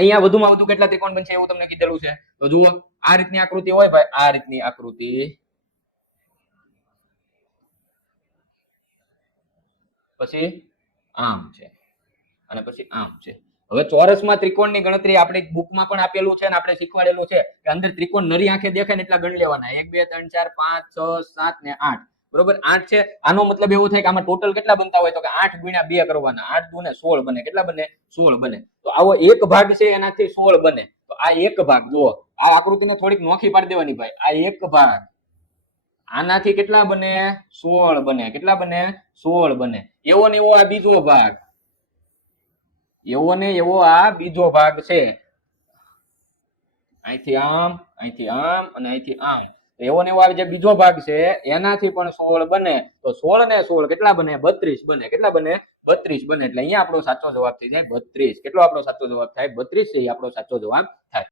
અહીંયા વધુમાં વધુ કેટલા ત્રિકોણ બનશે એવું તમને કીધેલું છે. તો જુઓ આ રીતની આકૃતિ હોય ભાઈ, આ રીતની આકૃતિ, પછી આમ છે અને પછી આમ છે. હવે ચોરસમાં ત્રિકોણની ગણતરી આપણી બુકમાં પણ આપેલું છે અને આપણે શીખવાડેલું છે કે અંદર ત્રિકોણ નરી આંખે દેખાય ને એટલા ગણી લેવાના. 1 2 3 4 5 6 7 ને 8, બરોબર 8 છે. આનો મતલબ એવું થાય કે આમાં ટોટલ કેટલા બનતા હોય તો કે 8 ગુણ્યા 2 કરવાના, 8 દુ ને 16 બને. કેટલા બને? 16 બને. તો આવો એક ભાગ છે એનાથી 16 બને. તો આ એક ભાગ, જુઓ આ આકૃતિને થોડીક નોખી પાડી દેવાની ભાઈ. આ એક ભાગ આનાથી કેટલા બને? 16 બને. કેટલા બને? 16 બને. એવો ને એવો આ બીજો ભાગ, એવો ને એવો આ બીજો ભાગ છે. અહીંથી આમ, અહીંથી આમ અને અહીંથી આમ. એવો ને એવો આ જે બીજો ભાગ છે એનાથી પણ 16 બને. તો 16 ને 16 કેટલા બને? 32 બને. કેટલા બને? 32 બને. એટલે અહીંયા આપણો સાચો જવાબ થઈ જાય 32. કેટલો આપણો સાચો જવાબ થાય? 32 છે આપણો સાચો જવાબ થાય.